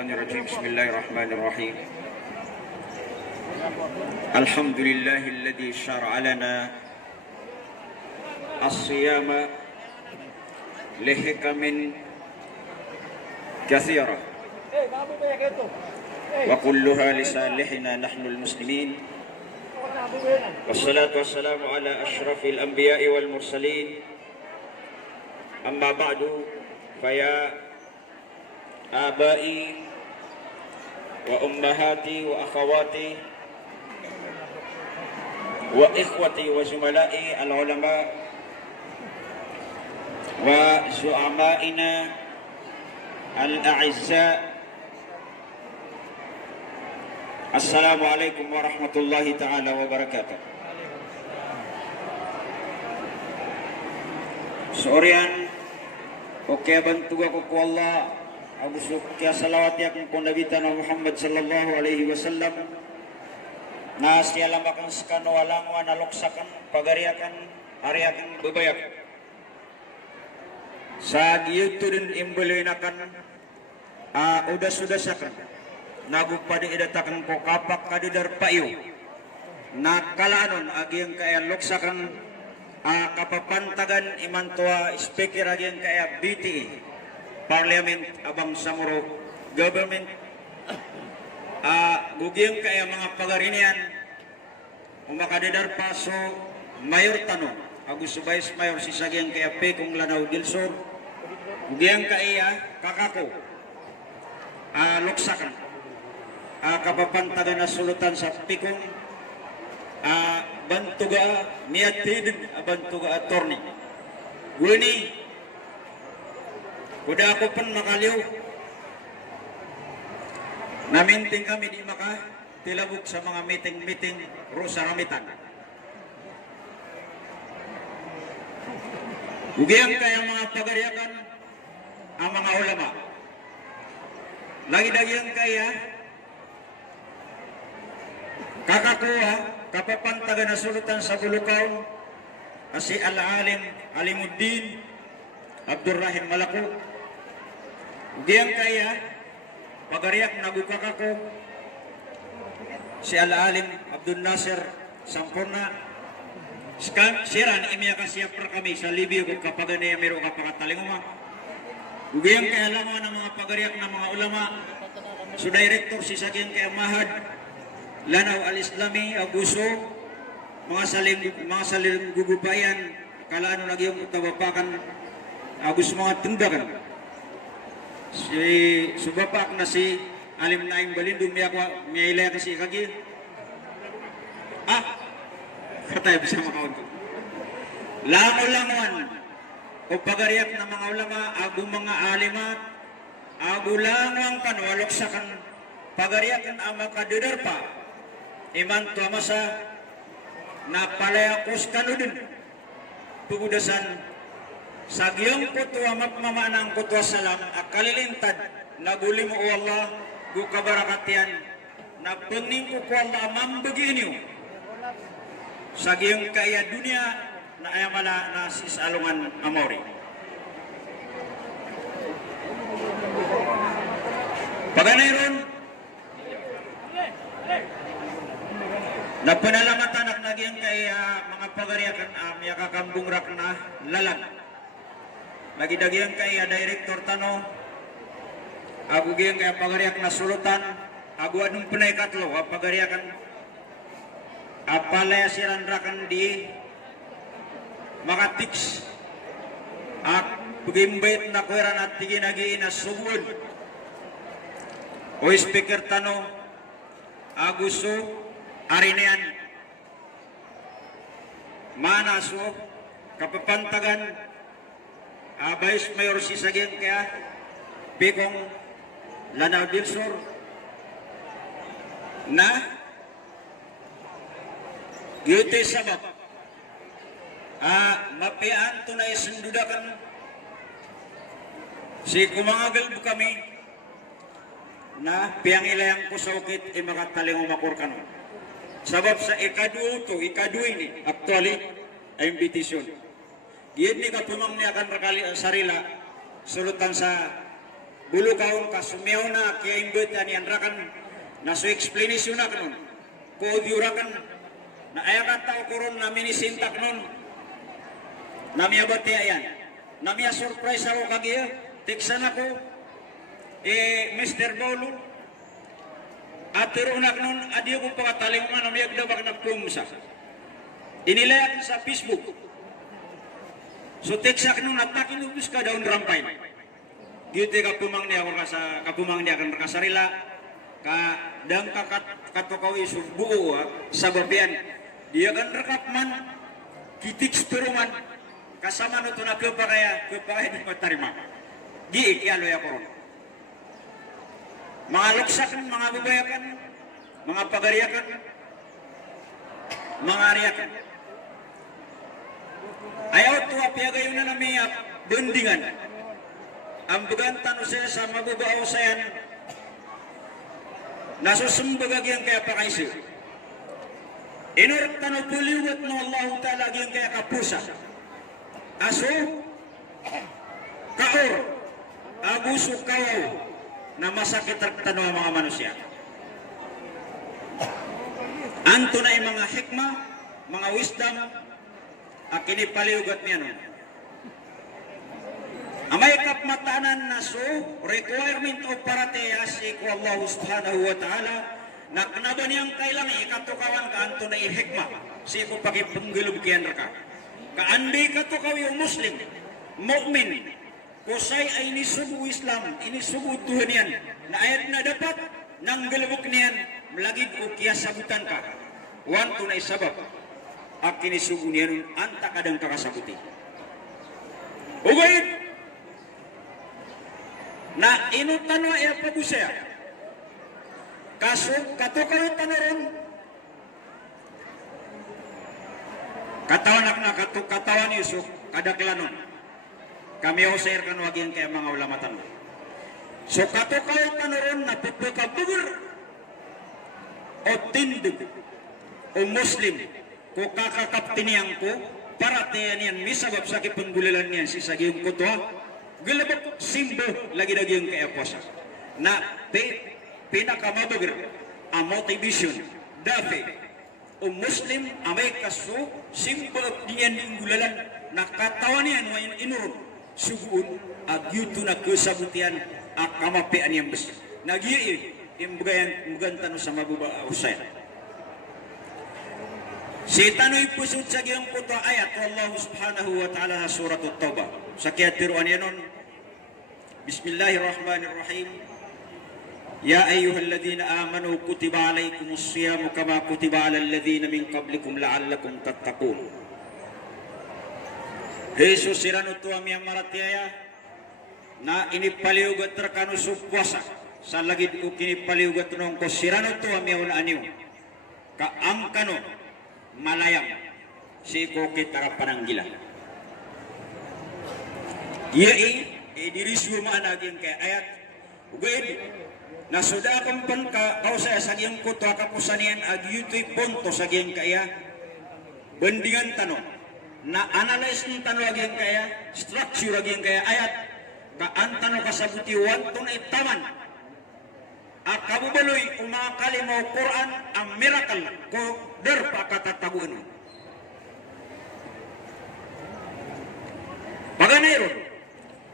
الشيطان الرجيم بسم الله الرحمن الرحيم الحمد لله الذي شرع لنا الصيام لحكم كثيرة وكلها لصالحنا نحن المسلمين والصلاة والسلام على أشرف الأنبياء والمرسلين أما بعد فيا آبائي وأمهاتي وأخواتي وإخوتي وزملائي العلماء وزعمائنا الأعزاء السلام عليكم ورحمة الله تعالى وبركاته. Sorian oke bantu aku ku Allah agus kya salawat ya ku Nabi tanah Muhammad sallallahu alaihi wasallam na sialam akan sekano walang wanaloksakan pagariakan hariakan bebayak sa giyuto din imbulinakan udah sudah sakan nagu pada idatakan ko kapak kadidar payo nakalanon agyang kaya loksakan kapapantagan imantua speaker agyang kaya BTE Parliament abang Samuro Government gugyang kaya mga pagarinian umakadidar paso Mayor Tano Agus Subais Mayor sisagyang kaya Pekong Lanao del Sur gugyang kaya kakako loksakan kapapantagan na sulutan sa Pikong bantuga miyatidin bantuga attorney guni kuda ako pan makaliw naminting kami di maka tilabog sa mga meeting ro sa ramitan ugiyang kaya mga pagariakan ang mga ulama lagi-dagyang kaya kakakuha kapapantagan na sulutan sa Bulukaw si Al-Alim Alimuddin Abdurrahim Malako ugiyang kaya pagariak nagukakako si Al-Alim Abdul Nasir Sampurna siran imiyaka siya per kami sa Libya kung kapaganaya meron kapakatalinguma ugiyang kaya lamang ng mga pagariak ng mga ulama so director si Sagyang kaya Mahad Lanao al-Islami Aguso mga saling gugubayan kalaano lagi yung tawapakan Agus mga tindakan si subapak na si Alim Naing Balindo miyilaya kasi kagi katay bisa makaunto lango-languan o pagariak na mga ulama agu mga alimat agu langwang kan waloksakan pagariakan ama kadedar pa iman tua masa na palayakos kanudin tugudasan sagyong kutua magmamanang kutua salam akalilintad naguli mo o Allah gukabarakatian na pening ko Allah mambeginyo sagyong kaya dunia na ayamala na sisalungan amori paganayron na panalamatan at nagyang kaya mga pagariakan yakakambung rak na lalang nagidagyang kaya Director Tano agugiyang kaya pagariak na sulutan agu anong panay katlo pagariakan apalaya sirandrakan di makatiks at pagimbait na kuweran at tiginagi na subud o Speaker Tano aguso Arinian Manaso kapapantagan Vice Mayor si Sagyang kaya Pekong Lanao del Sur na giyute sabab mapian tunay sundudakan si kumangagal bu kami na piyang ilayang kusokit makataling umakurkan sabab sa ikadu ini actually ay imbitasyon giyan ni kapumang niya kan rakali sarila sulutan sa bulukaon ka sumiyaw na kaya imbet yan rakan na so explanation na kanon ko diurakan na ayakan tao koron na minisintak nun namiya bati ayan namiya surprise ako kagiya tiksan ako Mr. Bolo at tirunak nun adiyo ko pagkataling man namiya gdabak nagpumsa inilayak sa Facebook so tiksak nun atakin ubus ka daun rampay gite kapumang niya akan kasarila ka dang katukaw isubuo sa babian dia kan rekap man kitik speruman kasama no to na kepakaya di patarima gi ikyalo ya ko mga luksakan mga babayakan mga pagariyakan mga ariyakan ayaw tuwa piyagayon na namiya bendingan ang bugantan usia sa mabubaw sayan nasusumbag yang kaya pakaisi inurtan o puliwat no Allah Ta'ala yang kaya kapusa aso kaor abuso kawaw na masakit tano ang mga manusia anto na yung mga hikmah mga wisdom akini paliugat niya no amay kapmatanan na so requirement of parateyas ko Allah subhanahu wa ta'ala na kanaba niyang kailang ikatukawan ka anto na ihikma si ko pakipunggilog kiyan ka kaandi katukaw yung muslim mu'min kusay ay nisubu Islam inisubu Tuhan yan na ayat na dapat nang galubok niyan malagid o kiyasabutan ka wanto na isabab akini subu niyan anta kadang kakasabuti ugayit na inutan wa iya pagusaya kaso katukaw tanaron katawan na katawan Yusuf kadaklanon kami usair kan wagin kaya mga ulamatan so katukaw tanaron na pagpagabur o tindig o muslim ko kakakaptiniyang ko para tayan yan misabab sa kipanggulilan niyan si sagiyong kutwa gelebek simbo lagi daging kaya posa na pinakamabagir ang motivation dapat o muslim amay kaso simbo diyan ng gulalan nakatawan yan wayan inurun suguun agyuto na kesabutian at kamapian yang besi nagyi imbugayan mugantano sa mababa usay si tanoy pusod sa giyang puto ayat Allah subhanahu wa ta'ala surat at-Taubah sakya tiruan yanon Bismillahirrahmanirrahim Ya ayyuhalladzina amanu kutiba alaikumus siyamu kama kutiba alal ladzina min qablikum la'allakum tattaqun Jesus siranu tuwa miyang maratiaya na inipaliugat terkanu puasa sa lagid ukinipaliugat nung ko siranu tuwa miyang aniw kaangkano malayang si koki tarapananggila iya dirisu maanagin kay ayat ugayd na suda kang pangka kausa sa giyang kutwa kapusanian ag yutoy ponto sa giyang kaya bendingan tanong na analyze ng tanong aging kaya structure aging kaya ayat kaantano kasabuti wanto na itaman at kabubaloy umakali mo Quran ang miracle ko derpa katataguan paganero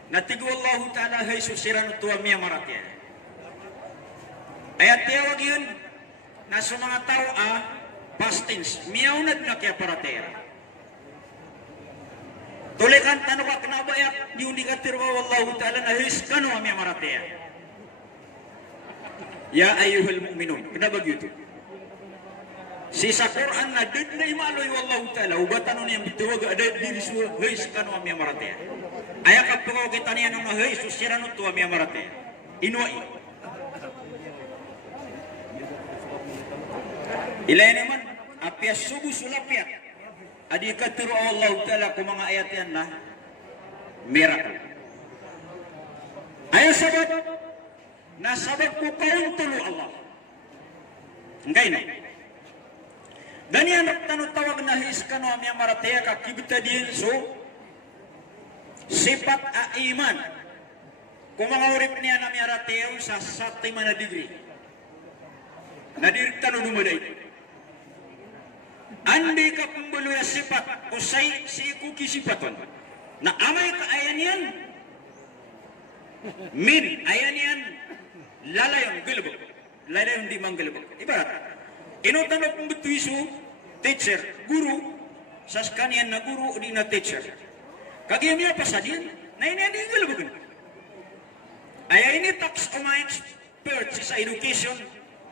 natigu Allah Ta'ala Jesus siran tuwa miya maratya ayat tiyawag yun na sa mga tao past tense miyaunad na kaya paratya tulikan tanong ka kanabayak di undi ka tirwa Allah Ta'ala na hiskano miya maratya ya ayyuhal mu'minun kenapa gitu si sa Quran na did na imaloy Allah Ta'ala ubatan nun yung bituwag ada diri suwa hiskano miya maratya ayakap ko kita niya nung Jesus sirano tuwa miya marate inuai ilay naman apya subu sulapya adi katiro Allah Ta'ala ko mga ayat yan na miracle ayo sabab na sabab ko kaun tulo Allah ngay na dan yan tanutawag na hiskano miya marate kakibita din so sifat iman kung mga urip niya na miyarateo sa satima na degree. Nadirita no dumaday. Andi ka pumbuloy sipat o say si kuki sipaton. Na amay ka ayan yan. Min ayan yan. Lalayon gulubog. Lalayon di mang gulubog. Ibarat. Inutanong kong betuiso, teacher, guru, sa kanyan na guru o di na teacher. Kagiyam niya pasadin, na ini di gulubugan. Ay ini tax o mga expert sa education,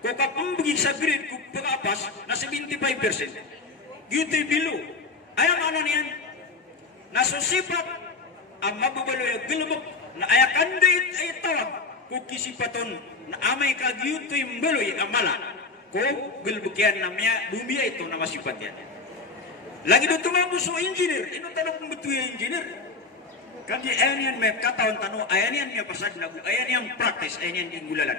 kung kapambagi sa grade kung pag-apas, na 75%. Gito'y bilo. Ay ang ano niyan, nasusipat ang mababaloy ang gulubog, na ayakandait ay tawag, kung kisipaton, na amay ka gito'y mbaloy ang mala, kung gulubugyan na miya, bumiya ito na masipat yan. Lagi doon tumambos so engineer. Tanong kung betul yung engineer. Kasi ayan yan may kataon tanong, ayan yan may pasad na, ayan yan practice, ayan yan yung gulalan.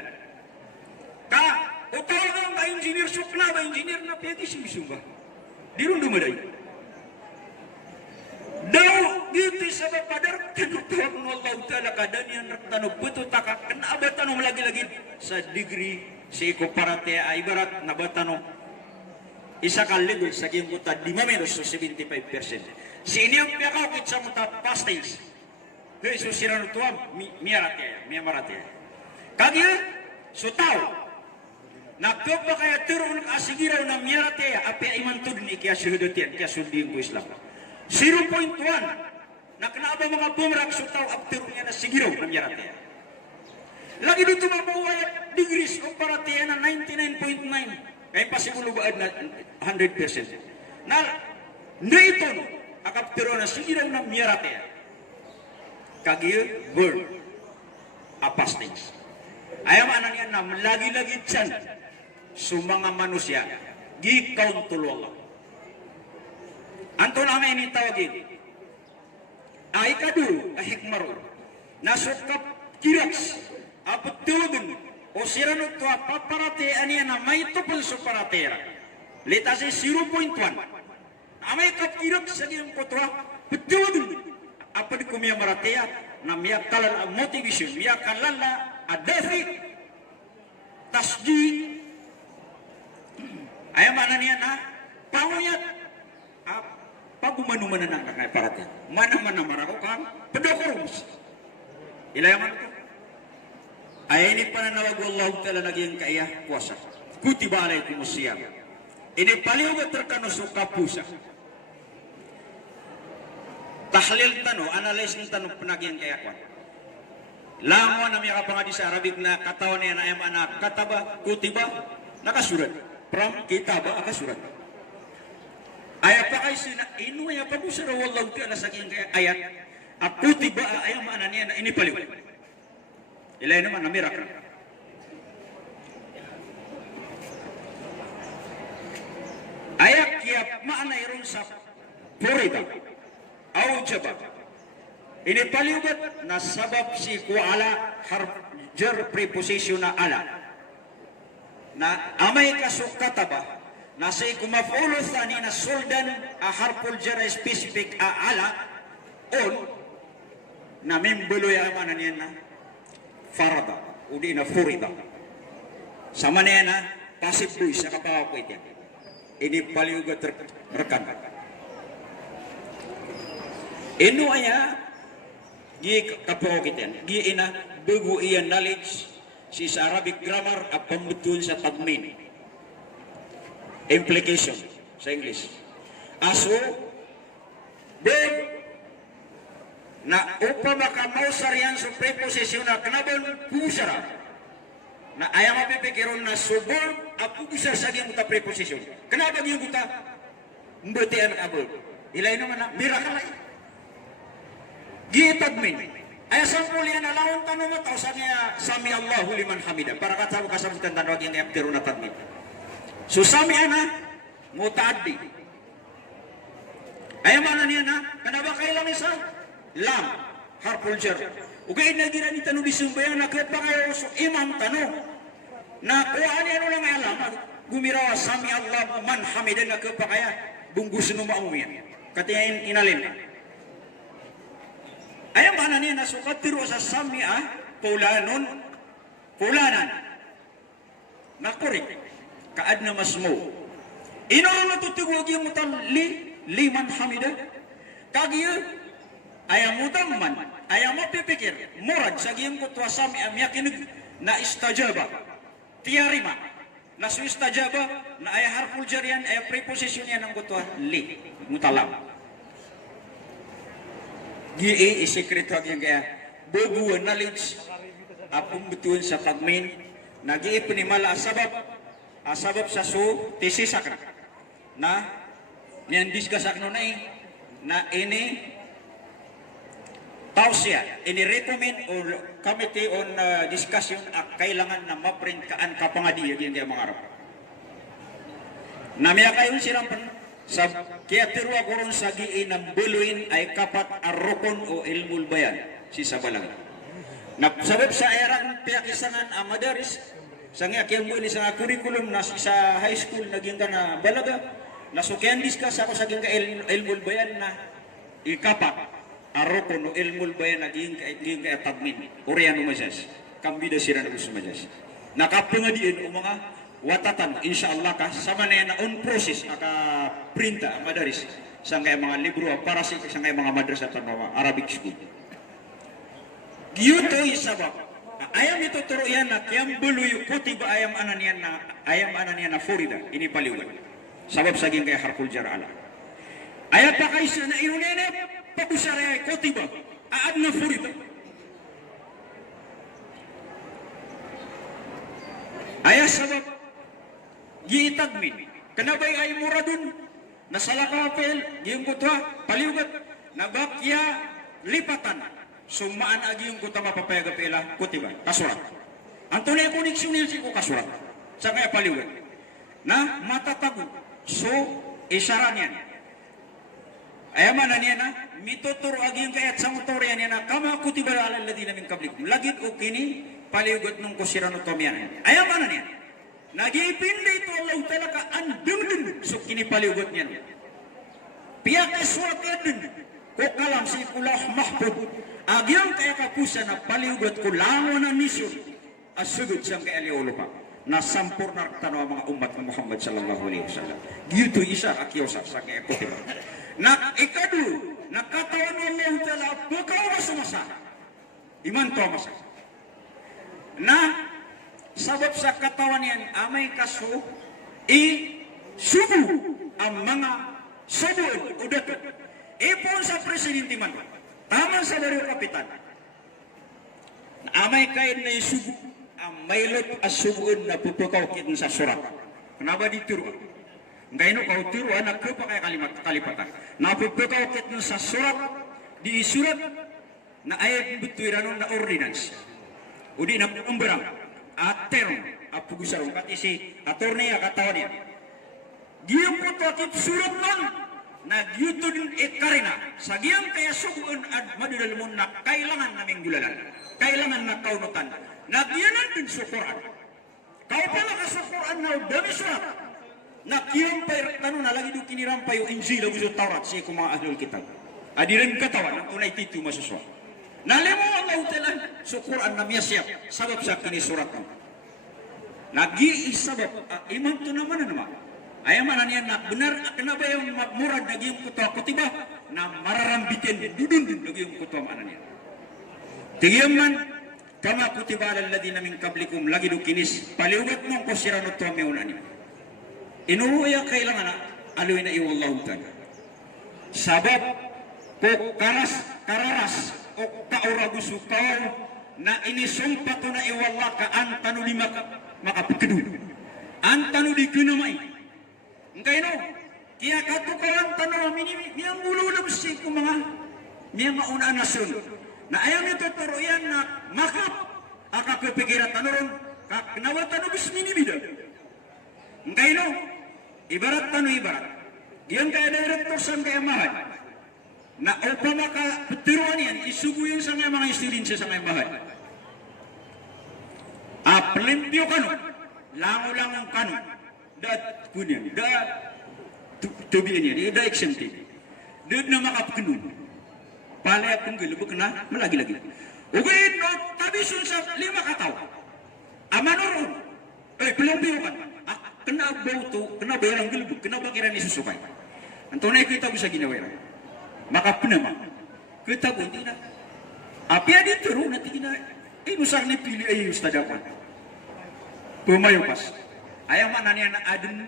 Ka, o tawag ang engineer, sukla ba engineer na pwede sumisumba. Di rin dumaday. Daw, dito sa bapadar, tanong mo Allah ta'ala kadan yan, tanong, betul takak, kenapa tanong lagi-lagi sa degree, sa ikoparate, ay barat, nabatanong, isa ka level sa kiyong kuta, di mamenos so 75%. Si iniyang piyakakit sa muta pastis. Kaya so sirano tuwa, miyamarate. Kagya, so tao, nagkapa kaya turun asigiraw na miyarate, api imantod ni kaya suhudotian, kaya sundin ko Islam. 0.1, nakanaaba mga bumerang so tao, apturun niya na sigiraw na miyarate. Lagi dito mabuhay degrees komparate na 99.9. Kaya pasimulo ba na 100%. Na ito, akaptero na sigiraw ng miyarate. Kagir, bird, apastings. Ayaw ano niya na lagi-lagi dyan sa mga manusya, gikaw tulong. Anto namin initawagin, ay kadu, ahikmaro, nasukap kiraks, apatulogan, o sirano to paparate aniya na may tupol sa paratera. Lita si 0.1. Amay kapirap sa giyong kutwa, betul. Apa di kumia maratea na miyak kalal ang motivation, miyak kalala adafi tasdi. Ay mana niya na panguyat pagumanuman na ng paratera. Mana-mana marako kang pedokorums. Ilayaman ito. Ay ini pananawag Allah ta'ala naging kaya kuasa. Kutiba alaikum siyam. Ini paliwag terkano kapusa. Tahlil tano, analyze ng tanong panaging kaya kuasa. Lango na may kapangadi sa Arabic na katawan niya na ayam anak kataba, kutiba, nakasurat. From kitaba, akasurat. Ayat pa kayo sina, inuya pa po sa Allah ta'ala sa kaya ayat. At kutiba, ayam anak niya na ini paliwag. Ilay naman na miracle. Ayak kiap maana irun sa purida. Aujaba. Ini paliugat na sabab si kuala harf jar preposition na ala. Na amay kasukataba na si kumafulo thani na soldan a harful jar specific a ala on na membuloy amana niya na farada, udi na furida. Sama niya na, pasip buy sa kapawapit yan. Ini paliugat rekan. Ino aya, gi kapawapit yan. Gi ina, bugu iyan knowledge, si sa Arabic grammar, at pambutul sa tadmin. Implication, sa English. Aso, big, na upang makamausar yan sa preposisyon na kanabon pusara na ayaw mapipikiron na subor at pusar sa giyang ta preposisyon. Kanabon yung kita mbutian abol. Ilay naman na miracle ay. Gitagmin. Ay sampul yan alawang tanong mo tao sa niya sami Allahu liman hamida. Para katawag kasabutan tanawag yung yaptero na tagmin. So sami ana mutaaddi. Ayaw mana niya na kanaba kailang isa lam harful jar. Ugay na gira ni tanong di sumbayan na kahit pa kayo so imam tanong na kuhaan ano lang ay alam gumirawa sami Allah man hamidan na kahit pa kaya bunggus no maumiyan katiyain inalin. Ayaw mana niya na sukat tiro sa sami pulanan. Nakurik, kaad na mas mo. Inaw na tutugwag yung mutal liman hamida. Kagiyo, ayam mutam man, ayam mapipikir, murad sa giyong kutwa sami am yakinig na istajaba. Tiyarima, na su istajaba, na ay harful jarian, ay preposition yan ng kutwa mutalam. Giye isikreto yung kaya, bubuan knowledge, apong betuan sa pagmain, nag-iip ni mala asabab sa su tisisak na niandis kasak no na ini tausya, ini recommend o committee on discussion kailangan na maprint kaan kapangadi yung kaya mga Arab. Namaya kayo silang sa kaya tirwa koron sa giin ng buluin ay kapat arrokon o ilmul bayan si Sabalang. Sabab sa erang piyakisangan amadaris sa nga kaya mo sa curriculum na sa high school naging ka na balaga na sukyan discuss ako sa ginga ilmul bayan na ikapat arrokon o ilmul bayan naging ka tagmin Oriano Majas kambida sira na gusto Majas nakapungadiin o mga watatan insyaallah ka sama na yan na on process aka printa madaris sa nga mga libro para sa nga mga madrasa at mga Arabic school. Giyuto isabab ayam ito turo yan na kiyang buluyo kutiba ayam anan yan na Florida ini paliwan sabab saging kaya harful jar ala ayat pa kayo sa na inunene pabusara ay kutiba aad na Florida ayat sabab giitagmin kanabay ay muradun nasalakapel giyong kutwa paliugat nabakya lipatan sumaan agi yung kutwa mapapayaga pela kutiba kasurat ang tunay koneksyon nilsi ko kasurat sa kaya paliugat na matatago so isaran yan ayaman na niya na mituturo agi yung kayat sa motor yan na kama kutiba alaladi namin kablikum lagid o kini paliugat nung kusirano tomyan ayaman na niya nag-iipinda ito Allah talaga ang dungdung so kinipaligot niyan. Piyak aswat edun ko kalam si kulah mahbub agyang kaya kapusa na paligot ko lango na misyon asugod siyang kay Aliolo pa na sampurna tanaw mga umat ng Muhammad sallallahu alaihi wasallam. Gito isa akyosa sa kaya kutiba. Na ikadu nakatawan Allah talaga bukaw masumasa. Iman to masa. Na sabab sa katawan yan, amay kaso, subu ang mga subod o dato. Ipon sa presidente man, tama sa bariyo kapitan. Amay kain na subu, ang maylot as subod na pupukaw kin sa surat. Kenapa ditiruan? Ngayon kau tiruan, nagkapa kaya kalipatan. Napupukaw kin sa surat, di surat na ayat butuiranon na ordinance. Udi na pumberang. Aterong apugusarong kati si attorney katawan niya. Giyong po takip surat man na giyuto din karina sa giyang kaya suguan at madudalmon na kailangan naming gulalan. Kailangan na kaunutan. Na giyanan din sa Quran. Kau pala ka sa Quran na dami surat. Na giyong tanong na lagi doon kinirampay yung Injil o gusto Taurat siya kung mga ahlul kitab. Adirin katawan ang tunay tito masuswa. Nalemo ang autalan sa Quran na miyasyak sabab sa kinisurat mo. Nag-iisabab, iman to naman na naman. Ayaman na niya na benar, kenapa yung murad naging kutwa kutiba na mararambitin, dudun din naging kutwa mana niya. Tigyan man, kama kutiba alaladi namin kablikum lagi do kinis, paliugat mong kusirano to meuna niya. Inuuya kailangan na, aluin na iwallahu ta'ala. Sabab, ko kararas, o kauragusu kau na inisumpa ko na iwala ka antano di makapikadu antano di kunamay ngay no kaya katukaran tano miyang ululab si ko mga una nasyon na ayaw nito turo yan na makap akapipigirat tanoron kaknawa tano bis minimida ngay no ibarat tano ibarat yan kaya director sa kaya mahal na upama ka petiruan yan, isugo yun sa mga istudensya sa mga bahay. Aplimpyo ka no, lango-lang ang kano, daat kunyan, daat tubian yan, daat exempted. Daat na makapagano, palay akong gilubog na, malagi-lagi. Ugain no, tabisun sa 5 kataw. Amanon, pelubiyo kan. Kena bau to, kena bayarang gelubog, kena bagiran ni susukay. Ang tunay kita bisa ginawa. Maka penama, kita bunti na. Api adi turu nanti kina, nusar ni pilih ustaz apa? Pumayo pas. Ayam mana ni anak adun,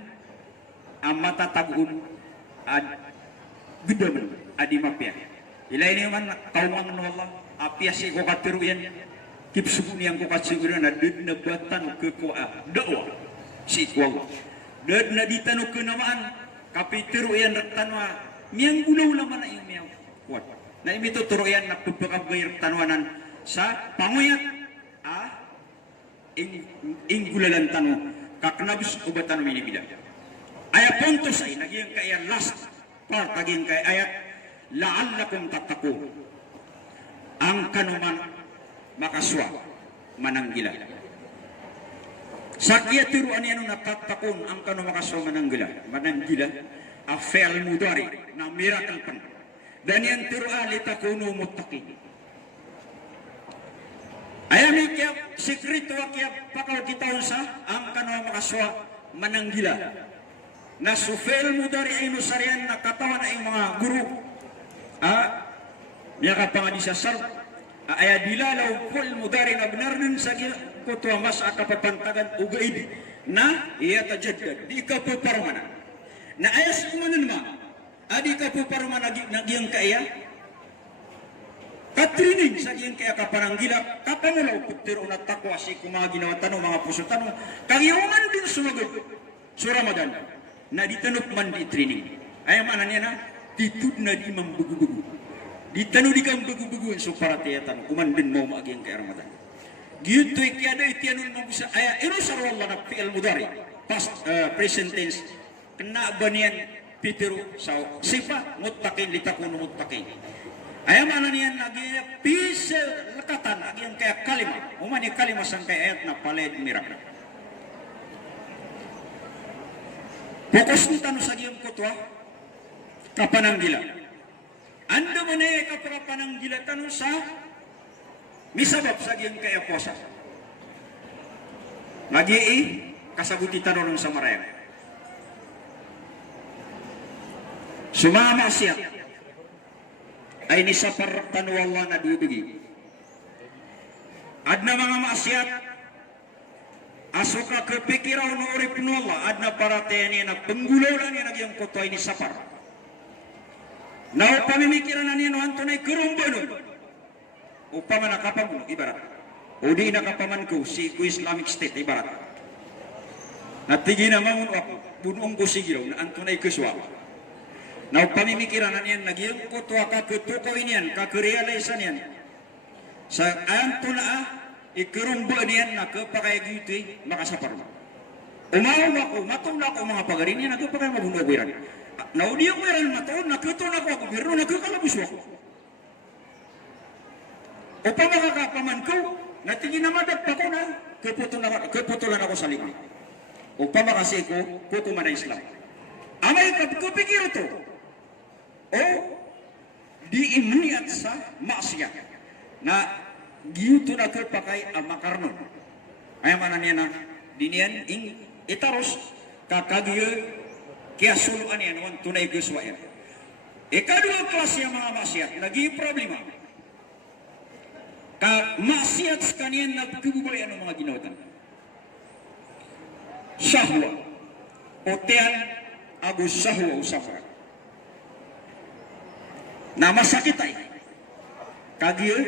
amata tabun, gedaman, adi mapia. Ila ini man kauman Allah, api asih kau katiru yan, kip suku yang kau katiru yan, adud nabatan ke koa, dakwah, si kuah. Dad na ditanu kenamaan, kapitiru yan tanwa, miyang gulaw naman na yung miyang kuat. Na imito turu yan na pagpakabay tanwanan sa panguyat, ingulalan tanu kaknabis ubatan minibida. Ayat puntos ay naging kaya last part naging kaya ayat la'allakum tattaqun. Ang kanuman makaswa mananggila. Sakya tiruan yan natatakun ang kanuman makaswa mananggila afel mudari na miracle pan. Dan yan tiruan litakunu muttaqin. Ayami kaya sekreto kaya pakal kita sa ang kanwa makaswa mananggila. Na sufel mo dari ay nusarian na katawan ay mga guru. Niya ka pa nga di sasar. Aya dilalaw pul mo dari na benar nun sa kutwa mas akapapantagan ugaid na iya tajadad. Di ka po parumana. Na ayas umanan ma. Adi ka po parumana nagyang kaya. Katrining sa iyang kaya kaparanggila, kapanulaw putiro na takwa si kumaginawa tanong mga puso tanong, kagiyaman din sumagod sa Ramadan, na ditanok man di training. Ay mana niya na, titud na di mambugu-bugu. Ditanong di kang bugu-buguin so para tiyatan, kumandin mo maaging kaya Ramadan. Giyuto ikiyada itiyanun mo bisa, ay irusar wala na fi'al mudari, past present tense, kena ba niyan pitiro sa sipa, mutakin, litakun, mutakin. Ayam mana niyan lagi pisel lekatan lagi yang kayak kalimat. Umani kalimat sang kayak ayat na paled mirak. Fokus ni tanu sa giyang kutwa kapananggila. Ando mo na kapananggila tanu sa misabab sa giyang kayak puasa. Lagi kasabuti tanu sa maraya. Sumama siya. Ay ni sa paratan wala na dubigi. Adna mga masyat, asuka kepikiraw no urip wala, adna paraten niya na penggulaw lang niya nagyang koto ay ni sapar. Na pamimikiran na niya no antonay kurumbanon. Upama nakapamuno, ibarat. O di nakapaman ko, si Islamic State, ibarat. Natigi na mamun ako, bunong ko sigiraw na antonay kuswa. Na pamimikiran na niyan, nagyang kutwa kakutukoy niyan, kakurealisan niyan. Sa anto na ikurumba niyan na kapakayagiti, makasapar mo. Umaw ako, matulak ako mga pagarin niyan, nagpapakay mabunagwiran. Naudi ako yan, mataon, nakutun ako ako, pero nagkakalabus ako. O pa makakapaman ko, natingin na madagpa ko na, kaputulan ako sa likod. O pa makasi ko, pukuman na Islam. Amay kapikiro to. O di imniat sa maksiat na giyuto na pakai amakarnon. Ay mana niya na dinian ing itaros kakagiyo kaya suluan yan wan tunay guswayan. Ikadua kelas yang mga maksiat lagi problema. Ka maksiat kanian na kebubayan ng mga ginawatan. Syahwa. Otean agus syahwa usafra. Na masakit ay kagiyo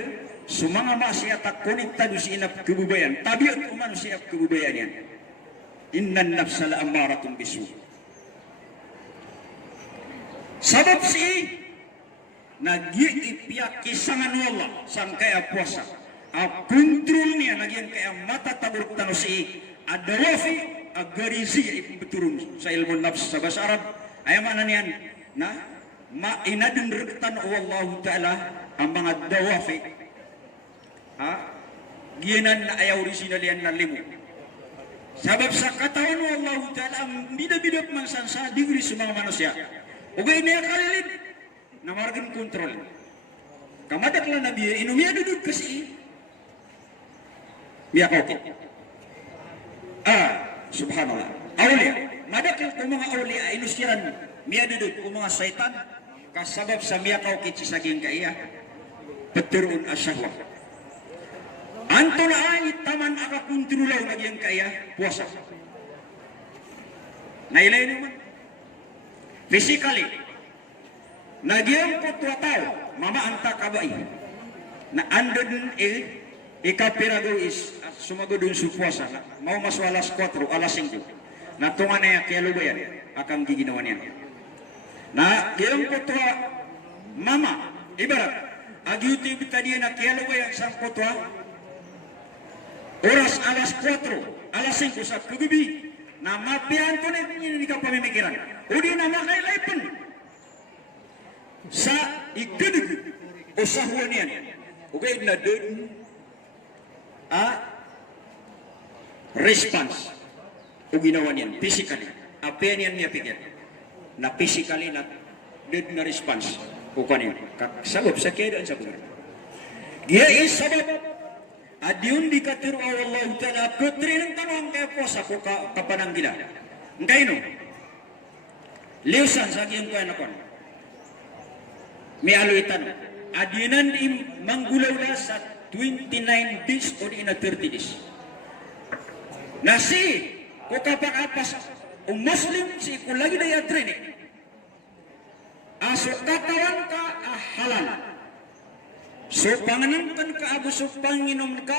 sumanga maksiat konektado si inap kebubayan tabiat manusia kebubayan yan. Innan nafsa la ammaratun bisu. Sabab si nag-iipiyak kisangan wala sang kaya puasa. Kontrol niya nagyan kaya matatabur tano si adawafi agarizi ipiturun sa ilmu nafs sa bahasa Arab. Ayaman na niyan na mainadun rektan wallahu ta'ala ang mga dawafi. Giyanan na ayaw original yan na limu. Sabab sa katawan wallahu ta'ala ang bida-bida mansansa digri sa mga manusia. Ugay niya kalilid na margin kontrol. Kamadak lang na biya, inumiya dudug kasi Miyakaw kit. Subhanallah. Aulia. Madakil ko mga aulia inusiran miyadudod ko mga saitan kasabab sa miyakaw kit sa saging kaiya. Petirun asyahwa. Anto na ay taman akakun tinulaw nagyang kaya puasa. Nailay naman. Physically, nagyang ko tuwa tao, mama anta kabay. Na andun ikapirago is sumagodun sa puasa. Mau masu alas 4, alas 5. Na tunga na yan, kaya lubayan, akang giginawan yan. Na nagyang ko tuwa, mama, ibarat, agyuti bitadi na kaya lubayan sang ko tuwa, oras alas 4, alas 5 sa kagabi na mapian ko na hindi ka pamimikiran. O di na makailaypan sa ikadig o sa huwan yan. Okay na dun response o ginawa niyan physically. Apian yan niya pikir na physically na dun na response o kanin. Sabab sa kaya sa buwan. Dia is sabab adiun dikatiru Allah Ta'ala putri ng tanong kaya po sa kapananggila. Ngayon no, liusan sa kiyong kaya nakon. May aluitan. Adinan manggulaw na sa 29 days o di na 30 days. Nasi, kukapakapas, Muslim si kulagi na yatrin eh. Aso katawan ka halal. So panganamkan ka abu so panginom ka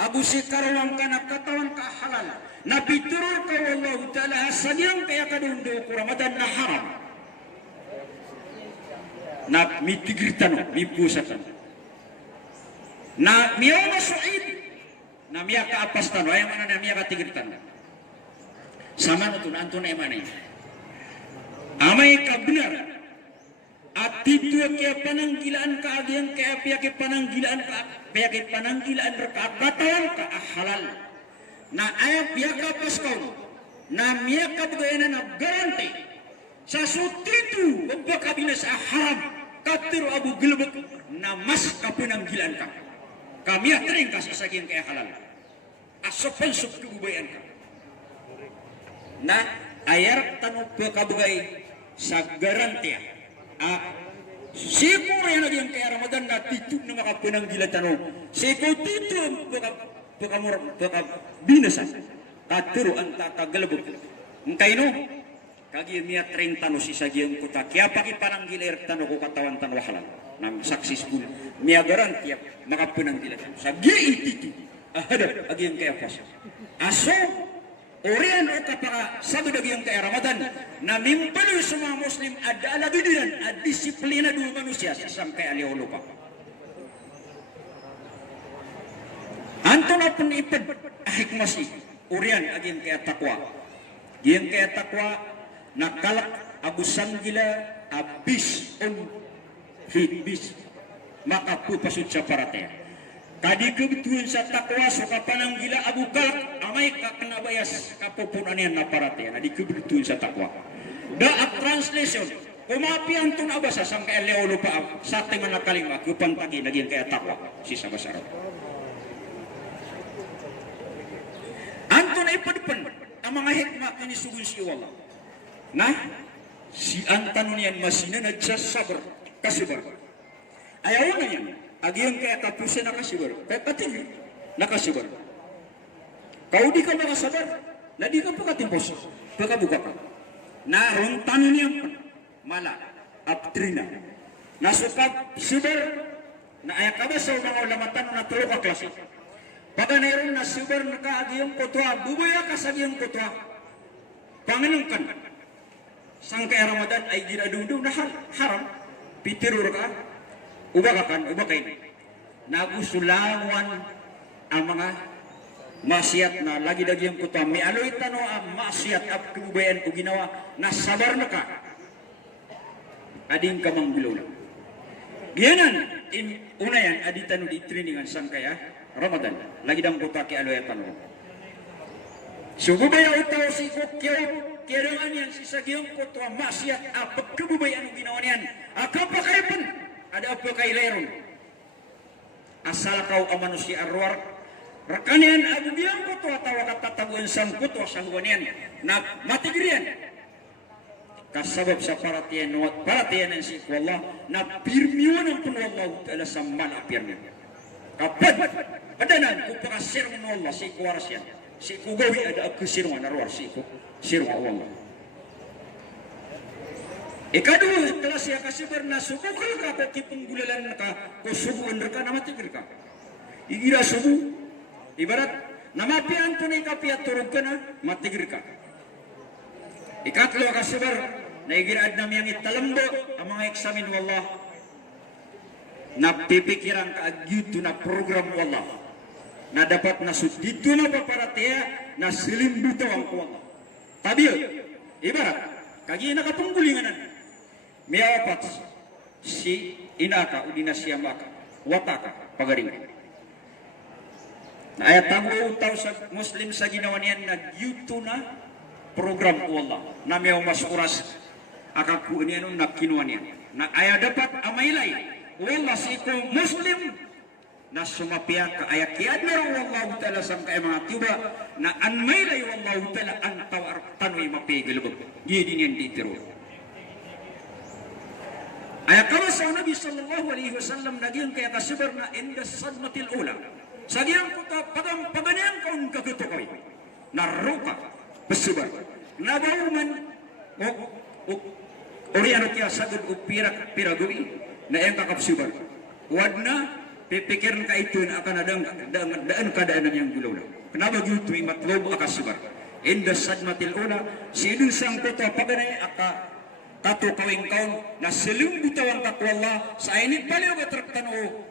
abu si karawang ka na katawan ka halal na biturul ka wallahu ta'ala sadyang kaya kadundo ko Ramadan na haram na mitigritan mipusatan na miyaw na suid na miya ka apastan ay mana na miya ka tigritan sama na ito na anto na emanay amay ka benar at dito kaya pananggilaan ka agyan kaya piyakit pananggilaan ka katawan ka halal na ayaw piyaka paskaw na miya ka bagayan na garante sa sutritu magbakabina sa haram katiro abu gilbuk na mas kapananggilaan ka kami atring ka sa saging kaya halal asopan sup kebubayan ka na ayar tanong pagkabagay sa garantiya siguro yan ang kaya Ramadan na titub na makapananggilan tanong siguro titub binasan katuro ang tatagalabot ang kayo no kagi miya 30 tano si sagyang kuta kaya pakipananggilir tano ko katawan tano halal ng successful miya garantiya makapananggilan sagya ititub ahada agyang kaya pas aso Orian o kapaka sabi dagyang kaya Ramadan na mimpalo sa mga Muslim ada alabidiran at disiplina do manusia sa sampai aliyaw lupa. Anto na pun ipad ahikmasi Orian aging kaya takwa. Giyang kaya takwa nakalak abusan gila abis on hitbis makapupasud sa parate. Kadi kebetulan sa takwa so kapananggila abu kalak amay kakanabayas kapupunan yan na parate na di kebetulan sa takwa. Da translation kumapian tun abasa sang kaya leolo pa sa ating mga kalima kupantagi naging kaya takwa si sabasaro. Anton ay padpan ang mga hikmah kinisugun si Allah. Na si Anton niyan masinanad sa sabar kasibar. Ayaw na yan. Agyang kaya kapusin nakasibar. Kaya pating nakasibar. Kau di ka makasabar. Na di ka pakatimpos. Pagkabuka ka. Naruntan niya mala. Aptrina. Nasukap sibar. Na ayak ka ba sa mga ulamatan na tulo ka klase. Pagka mayroon na sibar na kaagyang kutwa. Bubaya ka sa agyang kutwa. Panganong ka. Sang kaya Ramadan ay ginadundong na haram. Pitirur ka. Uba kain. Nagusulangan ang mga maksiat na lagi-lagi ang kutwa. May aloy tano ang maksiat at kebubayan o ginawa na sabar na ka. Ading ka mang bilog. Giyanan, una yan, aditano di trainingan sang kaya Ramadan. Lagi dang kutwa ki aloy tano. Sububaya utaw si kukyaw. Kailangan yan si sagyong kutwa maksiat at kebubayan o ginawa niyan. Akapakaipan. Ada apa kay lerong? Asal kau amanusia arwar Rakanian abubiyan ko to atawa katatabuan sang kuto sa huwanian na matigrian. Kasabab sa paratiyan ng siku Allah na pirmiwan ang puno Allah ta'ala sa malapirnya. Kapag padanan kung pakasirwan ng Allah siku warasyan. Siku gawi ada kesirwan narwar siku sirwa Allah. Ikadu telah siya kasibar na subukal ka at kipunggulalan ka kusubuan ka na matigir ka. Igira subu ibarat namapian tunay ka piat turog ka na matigir ka. Ikatlo kasibar na igiraad namin yung talambo ang mga eksamin wallah na pipikiran ka agyuto na program wallah na dapat nasudito na paparatiya na silimbuto ang wallah. Tabi ibarat kagi nakapunggulinganan miyapat si inaka udina siya maka wataka pagaring na ayat tamu utaw sa muslim sa ginawa niyan nagyuto na program wallah na miyaw mas oras akaku niya nung nakinuha niya na aya dapat amaylay wallah si ko muslim na sumapian ka aya kiad meron wallahu ta'ala sang kaya mga tiba na anmaylay wallahu ta'ala ang tawar tanoy mapigil ba gini niyan ditiro aya kama sa Nabi sallallahu alaihi wasallam naging kaya kasibar na inda sadmatil ula sa diyang kuta paganyan kaun kagutukoy naruka besibar nabauman Oriano kaya sagad o piragui na iyang kakapsibar. Huwag na pipikiran ka ito na akan daan kadaanan niyang gulaw na. Kenapa gitu matlob akasibar. Inda sadmatil una, sinong sang kuto paganay kato kawing kaon na siling butawang kakwala sa init paliw katraktan o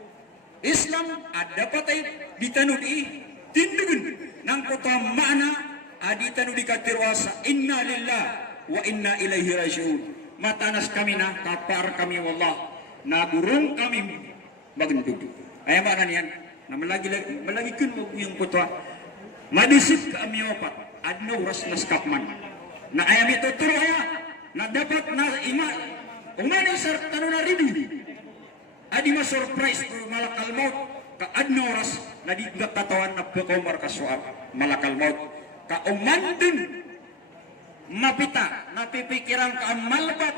Islam dapat ay ditanud tindugun ng kuto maana ditanud ikatirwa sa inna lillah wa inna ilaihi rajiun. Matanas kami na kapar kami wallah nagurong kami magandug ay mana niyan na malagi kun mo yung putwa madisip ka amiopat adno ras naskapman na ayam itu turaya na dapat na ima umani sar tanuna ribi adi ma surprise ko malakal maut ka adno ras na digak katawan na pekomar ka suap malakal maut ka umandun mapita, napipikiran ka ang malbat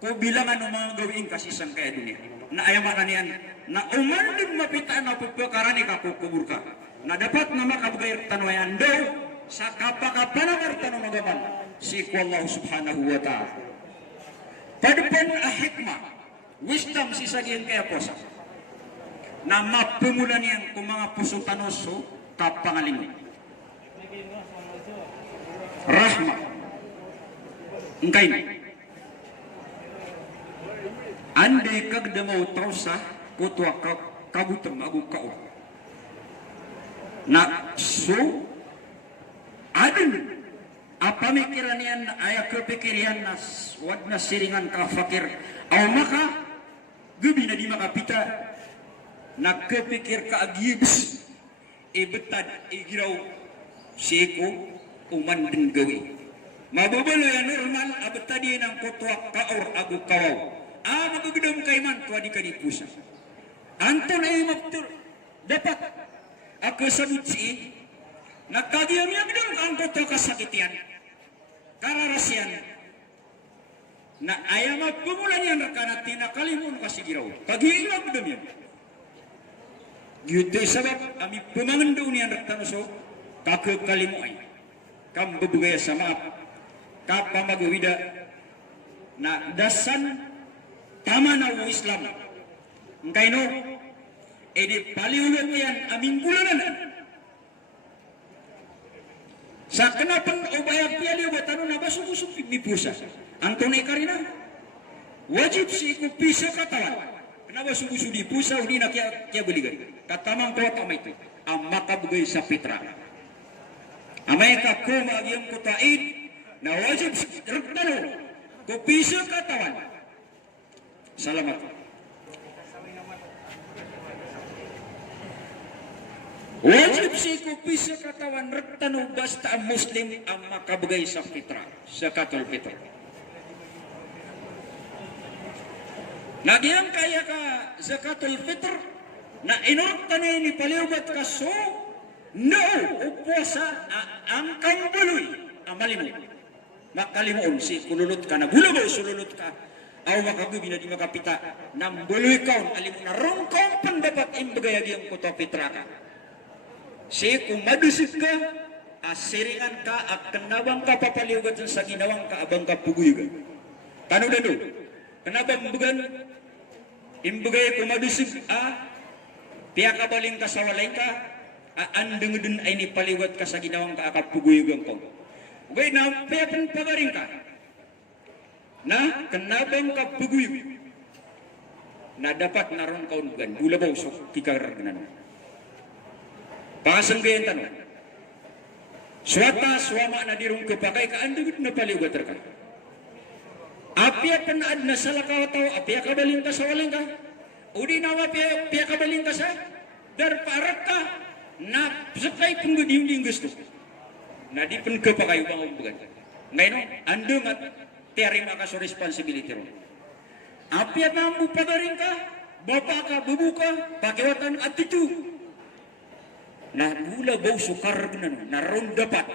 ko bilangan ng mga gawin kasisang kaya dunia. Na ayaman niyan, na umandun mapita na pagpakarani ka kukubur ka. Na dapat na makabagay tanwayan daw sa kapakapanamar tanong magaman si Allah subhanahu wa ta'ala. Padpan hikmah, wisdom si sagihan kaya posa. Na mapumulan niyan kung mga puso tanoso kapangalingon. Rahmah. Engkay andai kagdamaw tausa kutwa kagutam agu kao na so adun apa mikiran yan aya kepikirian nas wad na siringan ka fakir aw maka gabi na di makapita na kepikir ka agibs ibetad igiraw siko uman din gawi mababalo yan normal abet tadi ng kutwa kaor agu kawaw magagudam kaiman tuwa di kanipusa anton ay magtur dapat ako sabut si nagkagiyam yang dong ang kutwa kasakitian kararasyan na ayam pumulan yan rakana tinakalimun kasigiraw kagiyam dum yan gitu sabab ami pemangendo niyan raktanuso kakakalimu ay kambubugaya sa maap kapamagwida na dasan tama na o Islam kay no edi paliulat yan aming bulanan sa kenapang ubayag piyali o tanong na basubusok ni pusa ang tunay karina wajib si kupisa katawan kenapa subusu di pusa udi na kya beligan katamang kuat amay ito ang makabugay sa pitra amay ka kumagiyang kutaid na wajib ragdalo kupisa katawan salamat wajib si kupisa katawan ragdalo basta ang muslim ang makabagay sa fitra sa katul fitra nagyang kaya ka zakatul fitr na inurok ka na ni paliubat ka so No, upuasa ang kambuloy amalimu. Makalimuon si kululot ka na gulabaw sululot ka. Aw makagabi na di makapita nambuloy kaon alimu na rongkong pendapat imbagayagi ang kuto pitra ka. Si kung madusik ka asiringan ka at kenabang ka papaliugat sa ginawang ka abang ka puguyagan. Tano dano, kenabang bugan imbagay kumadusik piya ka baling ka sa walay ka andeng dun ay nipaliwat ka sa ginawang ka akapuguyagan ko. Ugay na piya pagaring ka na kenabang ka puguyag na dapat naroon kaun bugan dulabaw so kikaraganan. Pakasanggayan tanong. Swata swama na dirong kepakai ka andeng na paliwat ka. Apia penaad na salakaw tao, apia kabaling ka sa walang ka. Udi nawa piya kabaling ka sa darparat ka na sakay penggudim gusto. Na di pen kepakai bang bukan. Ngayon andeng at terima ka so responsibility ro. Apia nambu pagaring ka, bapak ka bubuka, pakiwatan at itu. Na gula bau sukar benan, na ron dapat.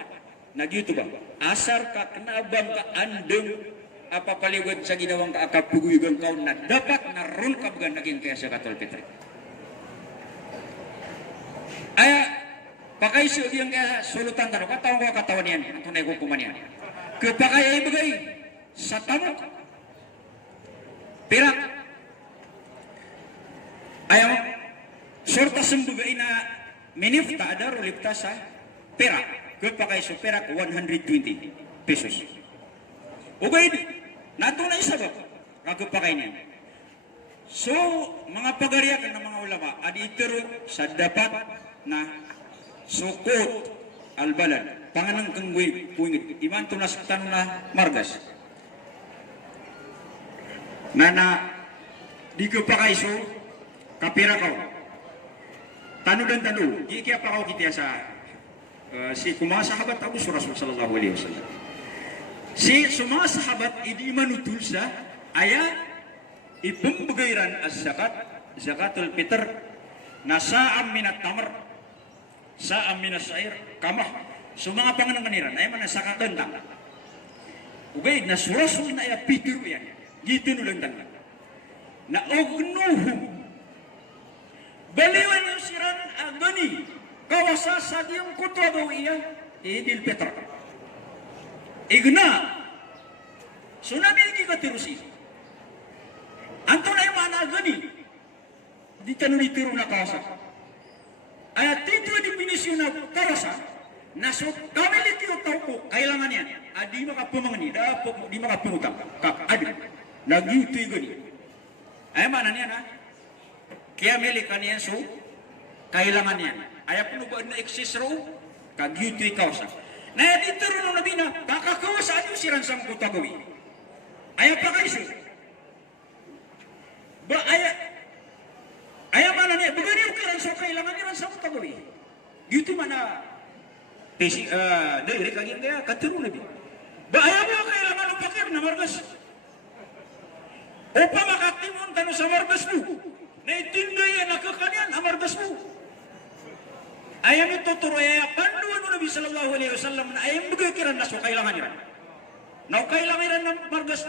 Na gitu bang. Asar ka kenabang ka andeng apa paliwat sa ginawang ka akapuguyugan kau na dapat na ron ka bagan naging kaya sa Katol Petri. Aya pakai siya yang kaya sulutan taro katawang ko katawan yan ang tunay ko kuman yan. Kapakay ay bagay sa tamok pirak ayaw sorta sembagay na minifta ada rolipta sa pirak kapakay so pirak 120 pesos. Ugay natunay sabab kagupakay niya. So mga pagariakan ng mga ulama adi itero sa dapat na sukot albalan panganang kanggoy puingit iman tunas tanong na margas na di kapakay so kapira kau tanu dan tanu di kaya pa kau kita sa si kumasa sahabat Abu Rasul sallallahu alaihi wasallam. Si semua sahabat ini manutul sa ayat ipumbagairan zakatul fitr na sa'am minat tamar sa'am minas air kamah so mga panganangganiran ay man sa kakandang ugay na surasul na ay pitir yan gitu nulang tanga na ognuhum baliwan yung siran agani kawasa sa diyang kutwa daw iya idil fitr igna tsunami ini katirusi antonay mana gani di tanu ditiru na kasa ayat itu definisyon na karasa na so kami litiro tau ko kailangan yan adi makapumangani dapat di makapumutang kak adi nagyutoy gani ay mana niya na kaya milikan yan so kailangan yan ay punubuan na eksis ro kagyutoy kausa na dito rin nabi na kakakawasaan yung siran sa kutagawi. Ayaw pa kayo siya. Ba, ayaw mana niya, bagay niyo kiran sa kailangan niya sa kutagawi. Dito man na, dahil kaging kaya, katiro nabi. Ba, ayaw mo kailangan ng pakir na margas. O pa makatimon tano sa margas mo. Na itindayan nakakanian ang margas mo. Ayam itu turaya panduan Nabi sallallahu alaihi wasallam na ayam begikiran na so kailangan niya. Na kailangan na margas.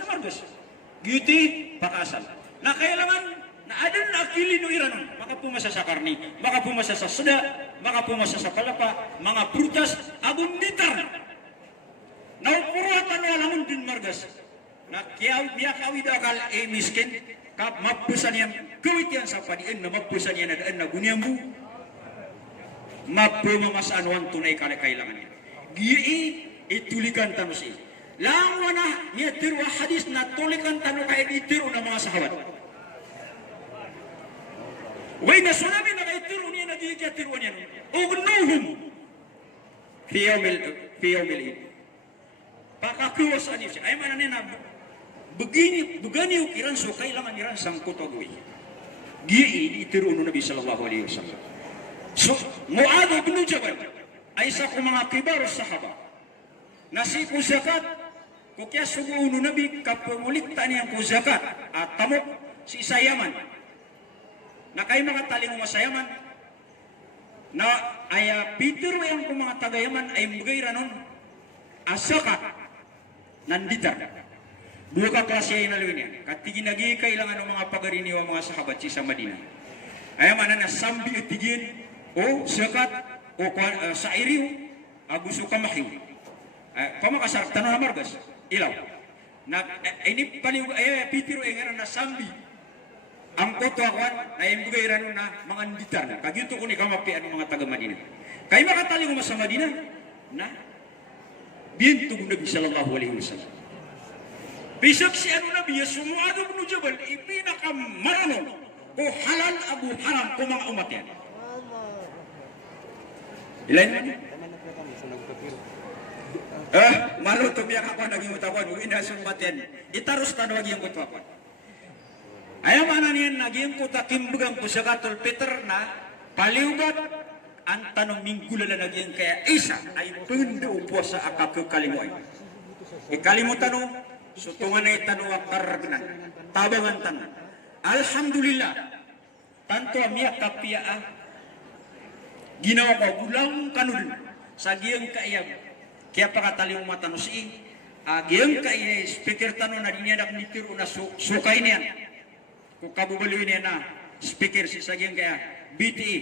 Giti pakasal. Na kailangan na adan na akili no iranon, maka pumasa sa karni, maka pumasa sa seda, maka pumasa sa kalapa, mga prutas agun ditar. Na puruatan na lamun din margas. Na kiyaw biya kawi dakal miskin kap mapusan yang kawitian sa padiin na mapusan yan na gunyambu. Mapamamasaan wan tunay kailangan niya. Gi'i itulikan tanu si. Langwa na niya tiru hadis na tulikan tanu kaya itiru na mga sahabat. Way na sunami na kaya tiru niya na di kaya tiruan niya. Ugnuhum. Fi yawmil id. Pakakuwasan niya siya. Ay mana niya na begini ukiran so kailangan niya sang kutagui. Gi'i itiru no Nabi sallallahu alaihi wasallam. So, Mu'adh bin Jabal ay isa ko mga kibar sahaba. Nasi ko zakat, kukya suguno nabi kapamulikta niyang ko zakat at tamok si Isayaman. Na kay mga taling masayaman na ay Peter yang kung mga tagayaman ay mugay ranon asaka nandita. Buka klase ay nalawin yan. Katigin nagi kailangan ng mga pagariniwa mga sahabat sa Madina. Ay mana na sambi itigin o sakat o sa iriw aguso kamahiw. Pamakasarap tanong na margas. Ilaw. Na ini paliw Peter ay nga na sambi. Ang kotwakan ay mugay ranon na mga nandita na. Kagito ko ni kamapian ng mga taga Madina. Kaya makataling mo sa Madina na biyentog Nabi sallallahu alaihi wasallam. Bisag si Nabi, sumuado mo Jabal, ipinakamarano o halal abu haram ko mga umat yan. Ilan mo? Maluto biyak ako naging utawan, huwag inasumbat yan. Itaros tanawag yung kutwapan. Ayaw mana niyan, naging kutakimbugang pusagatul Peter na paliubat ang tanong minggulala naging kaya isa ay pundo po sa akakalimuay. Ikalimutan o, sutungan ay tanong akaragnan, tabangan tanong. Alhamdulillah, tanto amiyak kapia ginawa ko, gulang kanul, sa giyang kaiyam, kaya pakataliw matano si giyang kaiyam, speaker tanong na dinyadak nitiro na sukay niyan. Kung kabubaloy niya na, speaker si sa giyang kaya, BTE,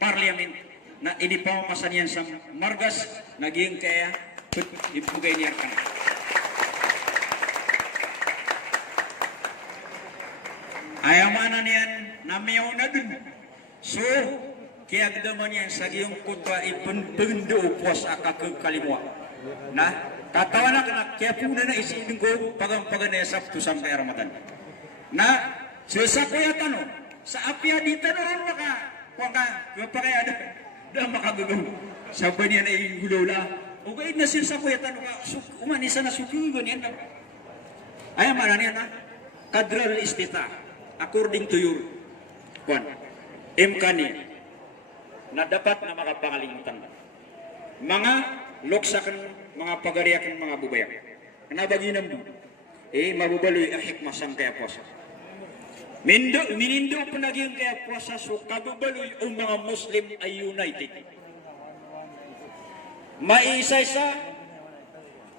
Parliament, na inipamasan yan sa margas, naging kaya ibugay niya ka na. Ayamanan yan, namiyaw na dun. So, kaya gadaman yan sa iyong kutwa ipunpundo upos akakagkalimwa. Na, tatawa na ka na, kaya po na naisipin ko, pagang-pagan na yasap to sampai aramatan. Na, sa kuya tanong, sa apya dito na rin maka, kung ka, kaya da makagagaw. Sabi niya na yung gulaw la. O kahit na sila sa kuya tanong ka, umanisa na sukugan yan. Ayaw maran yan ha. Kadral istita. According to your imkani na dapat na makapangalimutan. Mga loksakan, mga pagariakan, mga bubayak. Kanabaginam mo. Mabubaloy ang hikmas ang kaya puasa. Minindo po naging kaya puasa, so kabubaloy ang mga Muslim ay united. Maisa-isa,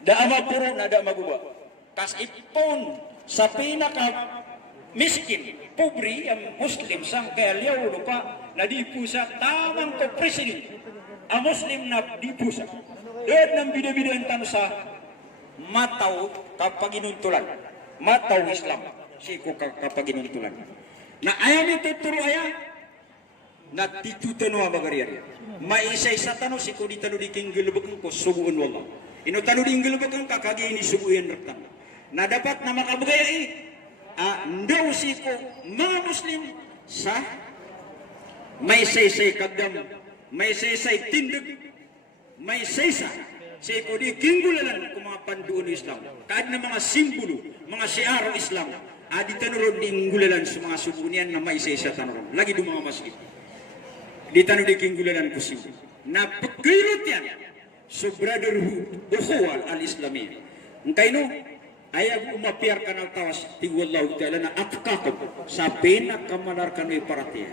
daama puro na daama guba. Kas ipon sa pinaka miskin, pobre ang Muslim sang kaya liyaw lupa na di po sa tamang ko-president. Ang Muslim na di po sa. Doon nang bida-bidaan sa mataw kapag inuntulan. Mataw Islam. Siko kapag inuntulan. Na ayaw nito turo ayaw. Na titutano ang magariyari. Maisa-isa tanong si ko di tanong di king gilubag ko subuun wala. Ino tanong di gilubag ang kakagi ini subuin rektan. Na dapat na makabagay ndaw si ko mga Muslim sa may saysay kagdam, may saysay tindag, may saysa sa ko di kinggulalan kung mga panduon ng Islam. Kahit na mga simbolo, mga siaro Islam, di tanong di inggulalan sa mga subunian na may saysa tanong. Lagi do mga masjid. Di tanong di kinggulalan ko simbolo. Na pagkailot yan, so brotherhood, ukhuwal al-Islamiyya. Kaya no, ayaw umapiar ka ng tawas, tigwallahu ta'ala na apkakot sa pinakamalar ka no'y paratiya.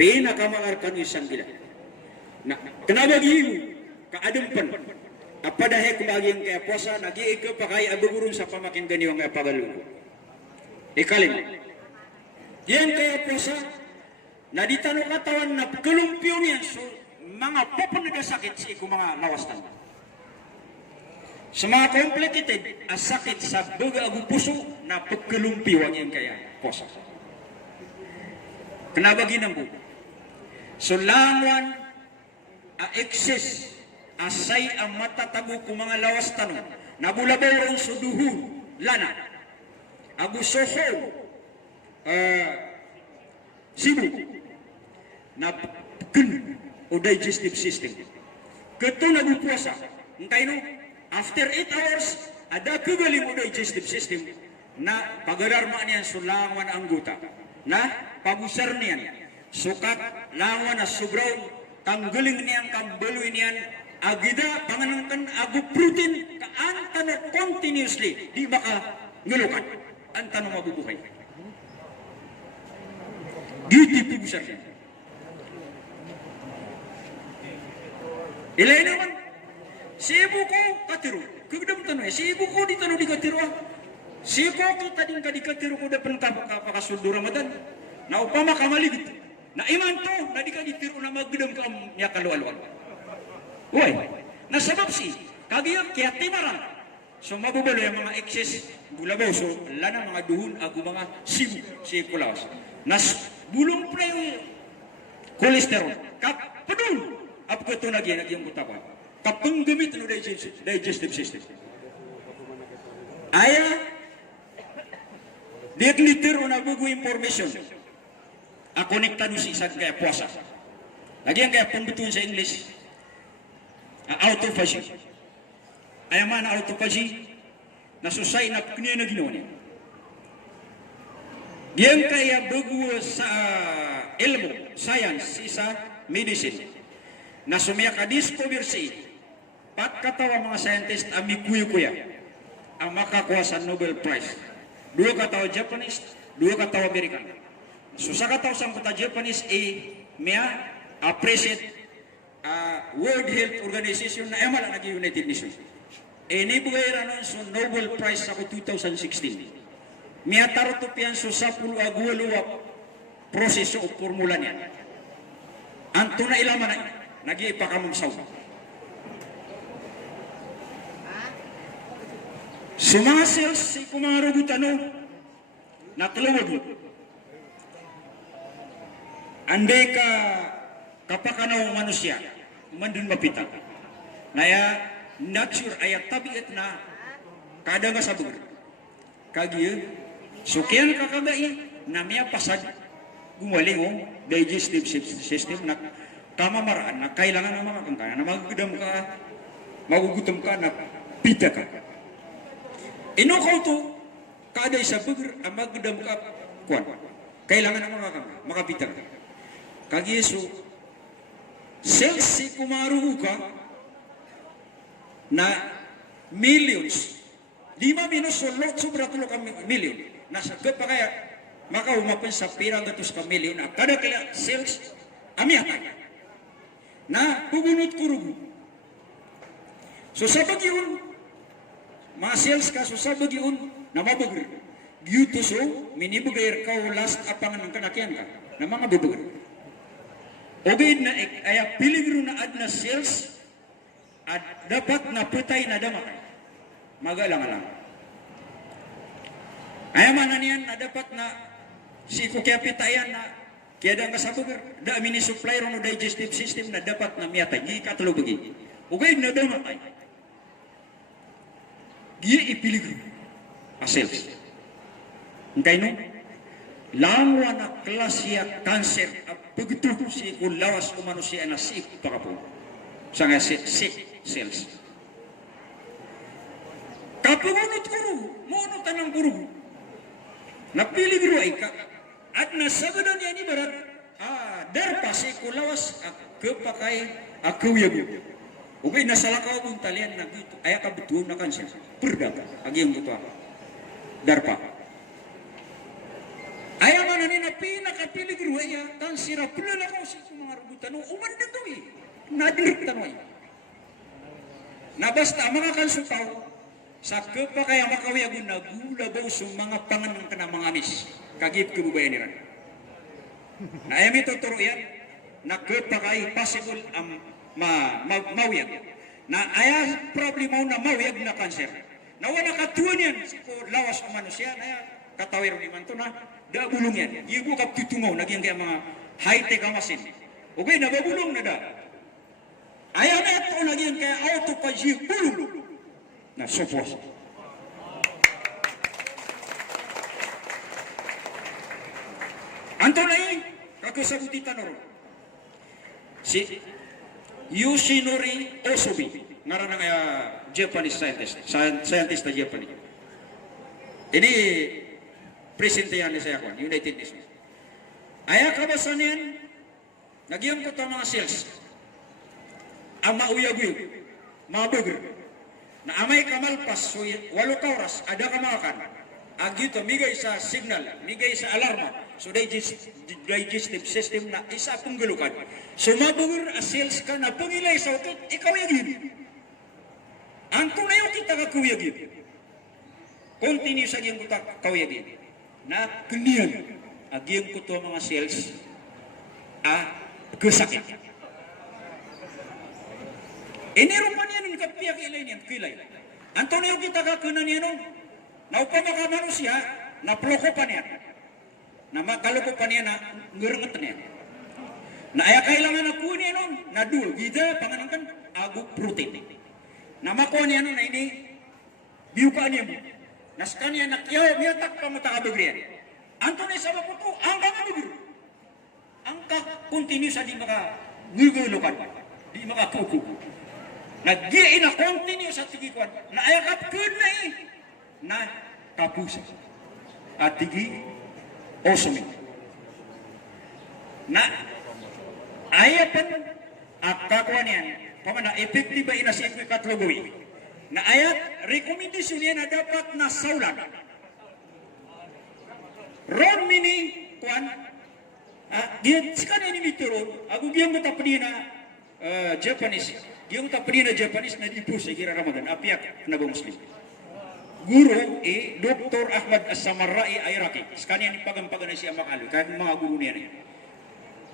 Pinakamalar ka no'y sanggila. Na, kanabagin, kaadampan, apadahe kumaging kaya posa, nag-iika pa kaya abagurong sa pamaking ganiwang apagalugo. Ikalim. Yan kaya posa, na di tanong katawan na kalumpyo niya, so mga papanadasakit sa iku mga lawastan. Sa mga complicated, asakit sa baga ang puso na pagkalumpiwan yan kaya posa. Kanabagin ang buko. So langan ekses asay ang matatago kung mga lawas tanong nabulabaw ang suduhun lana agusoho sibu na pagkun o digestive system. Kato nagupuasa. Hintay no? After 8 hours, ada kagaling mo digestive system na pagadarma niyan sulangan ang guta. Na pabusar niyan. Sukat, langan na subraw, tanggaling niyan, kambaloy niyan, agida, panganangkan, agu protein, kaanta na continuously, di baka ngulukan. Anta na mabubuhay. Giti pabusar niyan. Ilay naman, si ibu ko katiro. Kagdam tanong si ibu ko di tanong di katiro. Si ko kita din ka di katiro ko dapat kapakasuldo Ramadan. Na upama kamaligit. Na iman to, na di ka ditiro na magdam ka niya kalualwal. Uy, nasabab si, kagiyak kaya timaran. So mabubalo yung mga excess bulabaw. So lana mga duhun ago mga sibu, si kulawas. Nas bulong pre yung kolesterol. Kap, padul. Apa ito nagyang kutapa? Kapang gamit ng digestive system. Aya, diat liter o nabugo information. A konektado si isang kaya puasa. Nagyang kaya pambituin sa English, autophagy. Aya man autophagy, nasusay na kanya na ginawa niya. Diyan kaya bago sa ilmu, science, isa medicine. Na sumiya ka discover si pat katawa mga scientist ami kuya ang makakuha sa Nobel Prize. Dua katawa Japanese, dua katawa American. So sa katawa sa kata Japanese miya appreciate World Health Organization na emal ang United Nations. Ni buhay ranon sa Nobel Prize sa 2016. Miya tarotopian so sa pulo agulo proseso o formula niya. Anto na ilaman na nag-iipakamang saw. Sumasil si kumarugutano na talawag. Ande ka kapakanaw manusia, mandun mapita. Naya nature ay tabiat na kada nga sabur. Kagiyo, sukyan kakabay na miya pasad gumaling o digestive system na kamamaraan na kailangan ng mga kangkaya na magugutom ka na pita ka. Inukaw to, kada isa burger ang magudam ka kuwan. Kailangan ng mga kangkaya, makapita ka. Kagiyeso, selsi kumaruhu ka na millions, 5 minus solot sobra tulo ka million. Nasa pa kaya makaumapan sa pirang gatos ka million na kada kaya sales amiyakan. Na pugunot kurugo. So sabag yun, mga sales ka, so sabag yun, na mabagir. Gyuto so, minibugayar ka o last apangan ng kanakyan ka, na mga bubagir. Ogid na ay piligro na ad na sales, at dapat na putay na damakay. Magalang-alang. Ayaman na niyan na dapat na si kukyapitayan na kaya da nga sabog, da amini supply ron o digestive system na dapat na miyatay. Gi katulog bagi. Ugay na damatay. Gi ipiligro. Asels. Hintay no? Langwa na klasya cancer at begitu si kulawas o manusia na si pakapo. Sa nga sick cells. Kapungunot kuro. Munutan ng kuro. Napiligro ay ka. At nasabadan niya ni Barat, darpa si kulawas at kapakay akuyago. Ugay nasalakaw mong talian na dito, ay kabutuon na kansiya. Purda ka, agiyong ito ako. Darpa. Ayaw man na nina pinakapilig ruwaya, tan sira pula na ko si mga rubutan, umanda ko eh. Nadilik tanong eh. Nabasta, mga kansutaw, sa kapakay makawiyago na gulabaw sa mga panganang ka na mga amis. Kagip kububayan nila. Na ayam ito turo yan, na kapakay possible mawiyag. Na aya problema na mawiyag na kanser. Na wala katuan yan, ko lawas o manusia, na katawir ni man to na, dabulong yan. Igo kap tutungaw, nagyang kaya mga high-tech amasin. Okay, nababulong na da. Aya na ito, nagyang kaya autophagy, bulong. Na sopos. Anto na kakusabuti tanoro. Si Yoshinori Osobi, ngaran ng Japanese scientist na Japanese. Ini presente yan sa yakon, United Nations. Aya kabasan yan, nagyang ko mga cells. Ang mauyag-uyag, mga burger, na amay kamalpas, so 8 oras, ada kamakan. Agito, migay sa signal, migay sa alarma. So digestive system na isa pong galukan. Sumabur asils ka na pangilay sa utot, ikaw yagib. Ang tunayo kita ka kuyagib. Continue sa giyang kutak kuyagib. Na kuniyan, agiyang kuto mga sales, kesakit. Iniron pa niya nung kapiyak ilay niyan, kilay. Ang tunayo kita ka kunan niya nung, naupama ka manusia, naploko pa niya. Na makalupo pa niya na ngerenget niya. Na aya kailangan na kuha niya nun, na dulo, gida, panganangkan, aguk protein. Na makuha niya nun na ini, biyukaan niya mo. Naskan niya nakyaw, miyatak pa matakabagriyan. Anto na isa po to, ang kakabagri. Ang continue sa di maka ngugulukan, di maka kuku. Nag-giin na continue sa tigikuan, na aya kapkun na na kapusa. At tigi, osumin. Na, ayapan at kakuha niyan, pamana, efektif ba inasip ko katlogoy? Na ayat, rekomendasyon niya na dapat na saulan. Ron mini, kuan, sekarang ini mituro, aku giyang matapani na Japanese, giyang matapani na Japanese na dipo sa kira Ramadan, apiak na Muslim. Guru Dr. Ahmad As-Samarra'i Iraqi. Sekarang ini pagampagan na siya makali, kahit mga guru niya na.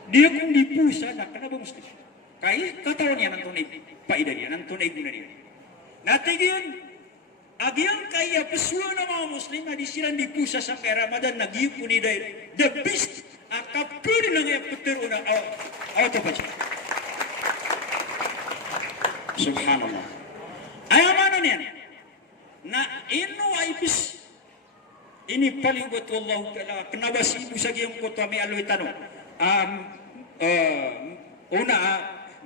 Dia kung dipusa na kanabang Muslim. Kaya katawan niya ng tunay paida niya, ng tunay guna niya. Natigyan, agyan kaya pesuan ng mga Muslim na disilan dipusa sa kaya Ramadan, nagiyup ni day, the best, akapuri lang yung putero na autophagy. Subhanallah. Ayaman niyan, na ino ay bis, ini paligot Allah ta'ala, kenabasibu sa giyong koto, may aloy tanong, una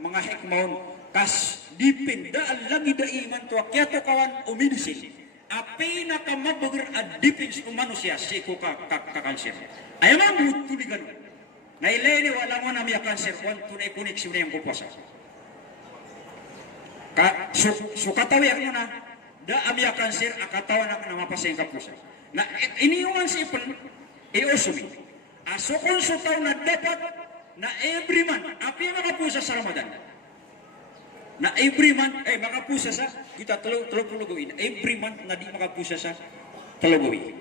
mga hikmahon kas dipindaan lagi da iman to kyato kawan umidisin api nakamabagar at dipins ng manusia si ko kakanser ay mamut tuligan na ilay ni wala mo na miya kanser kung tunay koneksyon na yung kupasa sukatawi ako na da amya kanser akatawan ako na mapasayang kapusa na iniungan si ipon iosumi aso kung sutaw na dapat na every month, api makapusa sa Ramadan. Na every month, makapusa sa, kita tulog-tulogawin. Every month na di makapusa sa tulogawin.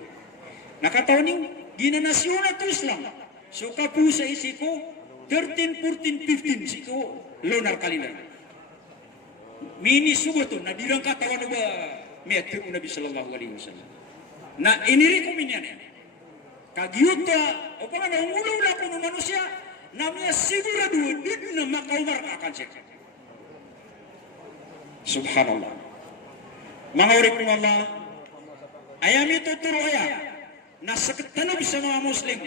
Nakataon yung ginanasyon na to Islam. So kapusa isiko, 13, 14, 15, siko, lunar kalila. Mini sugo to, na dirang katawan na ba, may atir Nabi sallallahu alaihi wasallam. Na inirikomin yan. Kagyuta, o pa nga, umulaw ko ng manusia, namanya sigurado din na makaumar akan siya. Subhanallah. Mga urik ng Allah, ayam itu turo aya, na seketanap sa mga Muslim,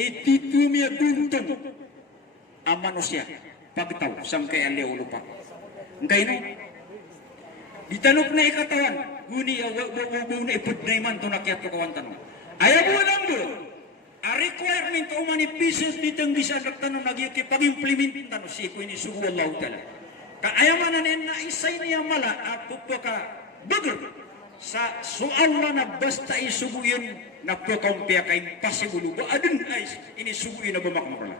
ititumia buntong ang manusia, pagtaw, samkay ang liyaw lupa. Ngay no, ditanop na ikatawan, guni, wawawaw na ipod na iman to nakiat ko kawantan mo. Ayaw mo lang mo, a requirement o manipisos ditang bisa nagtanong nagyuki pag-implement tanong si ko ini suhu Allah ta'ala. Kaayaman na isay niya mala at pupaka bagar sa soal na basta isugu yun na pukampia kay pasibulu ba adun ay ini sugu yun na bumakmakala.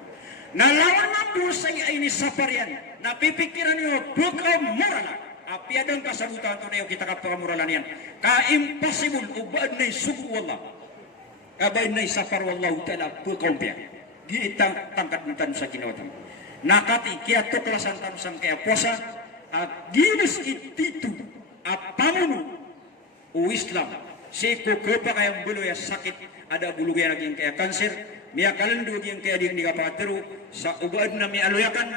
Nalawan ng busay ay ni saparian na pipikiran niyo pukamurala. Apiadang kasabutan to na yung kita kapakamuralan yan. Ka-impossible ubad na sugu Allah. Kabay na isapar wallahu ta'ala pukampia. Giitang tangkat-tangkat sa kinawatan. Nakati kaya tuklasan tanusang kaya puasa at ginis ititu at pamuno o Islam. Si kukupa kayang bulo ya sakit ada bulu kaya naging kaya kanser. Miya kalandog yung kaya di kapatero sa ubad na may aluyakan.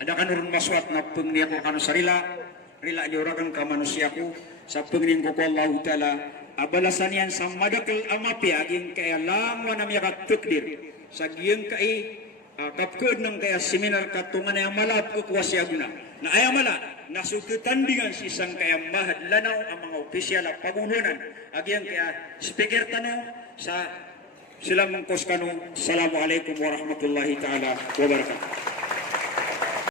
Ada kanurun maswat na pengniya ko kanu sarila. Rila diuragan ka manusia ko sa pengning ko Allah ta'ala. Abalasan yan sa madakil amapi aging kaya lamwa na miya katukdir. Sa giyang kay kapkod ng kaya seminar katungan na yung malap ko kuwa siya guna. Na ayamala, nasukutandingan si isang kaya mahad lanaw ang mga opisyal at pagulunan. Agiyang kaya speaker tanaw sa silang mangkos kanong. Assalamualaikum warahmatullahi ta'ala wabarakatuh.